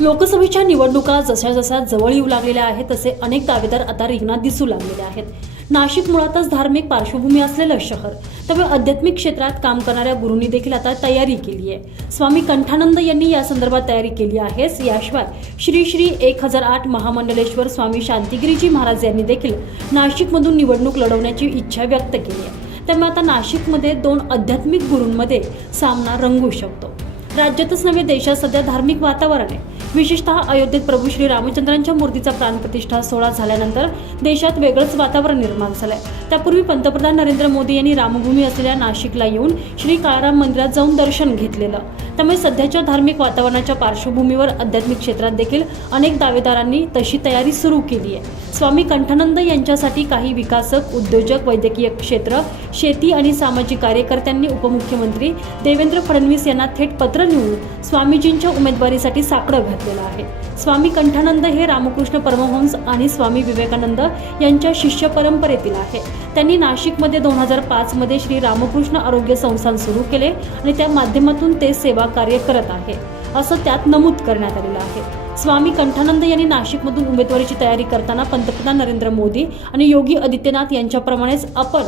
लोकसभेच्या निवडणुका जशा जशा जवळ येऊ लागलेल्या आहेत तसे अनेक दावेदार आता रिंगणात दिसू लागलेले आहेत. नाशिक मुळातच धार्मिक पार्श्वभूमी असलेलं शहर त्यामुळे आध्यात्मिक क्षेत्रात काम करणाऱ्या गुरूंनी देखील आता तयारी केली आहे. स्वामी कंठानंद यांनी या संदर्भात तयारी केली आहे याशिवाय श्री श्री एक हजार आठ महामंडलेश्वर स्वामी शांतिगिरीजी महाराज यांनी देखील नाशिकमधून निवडणूक लढवण्याची इच्छा व्यक्त केली आहे. त्यामुळे आता नाशिकमध्ये दोन आध्यात्मिक गुरूंमध्ये सामना रंगू शकतो. राज्यातच नव्हे देशात सध्या धार्मिक वातावरण आहे. विशेषतः अयोध्येत प्रभू श्री रामचंद्रांच्या मूर्तीचा प्राणप्रतिष्ठा सोहळा झाल्यानंतर देशात वेगळंच वातावरण निर्माण झालंय. त्यापूर्वी पंतप्रधान नरेंद्र मोदी यांनी रामभूमी असलेल्या नाशिकला येऊन श्री काळाराम मंदिरात जाऊन दर्शन घेतलेलं. त्यामुळे सध्याच्या धार्मिक वातावरणाच्या पार्श्वभूमीवर आध्यात्मिक क्षेत्रात देखील अनेक दावेदारांनी तशी तयारी सुरू केली आहे. स्वामी कंठानंद यांच्यासाठी काही विकासक उद्योजक वैद्यकीय क्षेत्र शेती आणि सामाजिक कार्यकर्त्यांनी उपमुख्यमंत्री देवेंद्र फडणवीस यांना थेट पत्र लिहून स्वामीजींच्या उमेदवारीसाठी साकडं घातलेलं आहे. स्वामी कंठानंद हे रामकृष्ण परमहंस आणि स्वामी विवेकानंद यांच्या शिष्य परंपरेतील आहे. त्यांनी नाशिकमध्ये दोन हजार पाचमध्ये श्री रामकृष्ण आरोग्य संस्थान सुरू केले आणि त्या माध्यमातून ते सेवा कार्य करत आहे. असं त्यात नमूद करण्यात आलेलं आहे. स्वामी कंठानंद यांनी नाशिकमधून उमेदवारीची तयारी करताना पंतप्रधान नरेंद्र मोदी आणि योगी आदित्यनाथ यांच्याप्रमाणेच आपण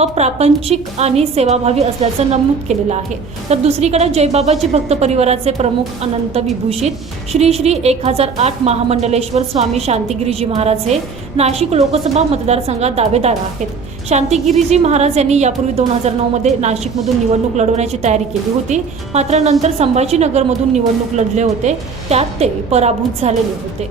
अप्रापंचिक आणि सेवाभावी असल्याचं नमूद केलेलं आहे. तर दुसरीकडे जयबाबाजी भक्त परिवाराचे प्रमुख अनंत विभूषित श्री श्री एक हजार आठ महामंडलेश्वर स्वामी शांतिगिरीजी महाराज हे नाशिक लोकसभा मतदारसंघात दावेदार आहेत. शांतिगिरीजी महाराज यांनी यापूर्वी दोन हजार नऊमध्ये नाशिकमधून निवडणूक लढवण्याची तयारी केली होती. मात्र नंतर संभाजीनगरमधून निवडणूक लढले होते. त्यात ते पराभूत झालेले होते.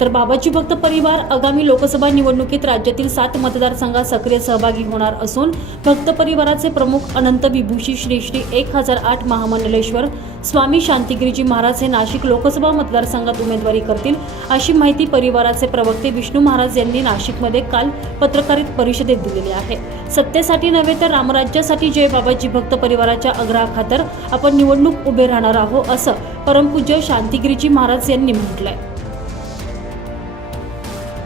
तर बाबाजी भक्त परिवार आगामी लोकसभा निवडणुकीत राज्यातील सात मतदारसंघात सक्रिय सहभागी होणार असून भक्त परिवाराचे प्रमुख अनंत विभूषी श्री श्री एक हजार आठ महामंडलेश्वर स्वामी शांतिगिरीजी महाराज हे नाशिक लोकसभा मतदारसंघात उमेदवारी करतील अशी माहिती परिवाराचे प्रवक्ते विष्णू महाराज यांनी नाशिकमध्ये काल पत्रकारित परिषदेत दिलेली आहे. सत्तेसाठी नव्हे तर रामराज्यासाठी जय बाबाजी भक्त परिवाराच्या आग्रहाखातर आपण निवडणूक उभे राहणार आहोत असं परमपूज्य शांतिगिरीजी महाराज यांनी म्हटलंय.